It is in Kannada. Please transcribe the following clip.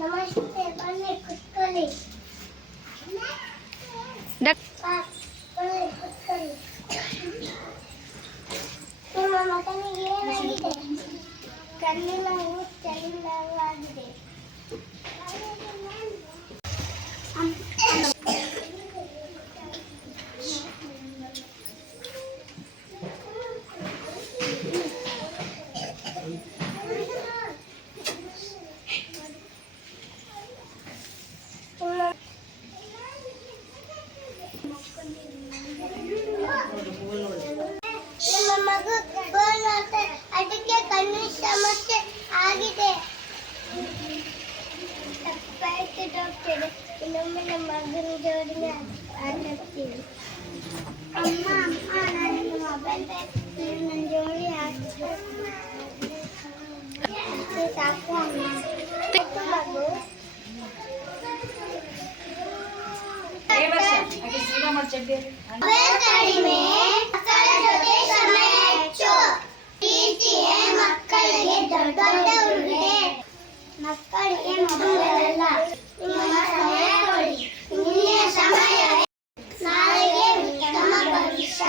ನಮಸ್ತೆ ಬನ್ನಿ ಕುತ್ಕೊಳ್ಳಿ. ಬನ್ನಿ ಕುತ್ಕೊಳ್ಳಿ. ನಿಮ್ಮ ಮಗನಿಗೆ ಏನಾಗಿದೆ? ಕಣ್ಣಿನ ಚಲಿಸಲಾಗಿದೆ. ನಿಮ್ಮ ಮಗು ಅದಕ್ಕೆ ಕಣ್ಣಿನ ಸಮಸ್ಯೆ ಆಗಿದೆ. ತಪ್ಪಾಯ್ತು ಡಾಕ್ಟರ್, ಇನ್ನೊಮ್ಮೆ ನಮ್ಮ ಮಗನ ಜೋಡಿಗೆ ಆಟಾಡ್ತೀವಿ. ಅಮ್ಮ ನನಗೆ ಮೊಬೈಲ್ ಬೇಕು, ನನ್ನ ಜೋಡಿ ಸಾಕು ಅಮ್ಮ. ಮಗು ಕಡಿಮೆ, ಮಕ್ಕಳ ಜೊತೆ ಸಮಯ ಹೆಚ್ಚು. ಪ್ರೀತಿಯೇ ಮಕ್ಕಳಿಗೆ ದೊಡ್ಡ ಉಡುಗೆ. ಮಕ್ಕಳಿಗೆ ಮೊಬೈಲ್ ಅಲ್ಲ, ನಿಮ್ಮ ಸಮಯ ಕೊಡಿ. ನಿನ್ನೆಯ ಸಮಯ ನಾಳೆಗೆ ಉತ್ತಮ ಭವಿಷ್ಯ.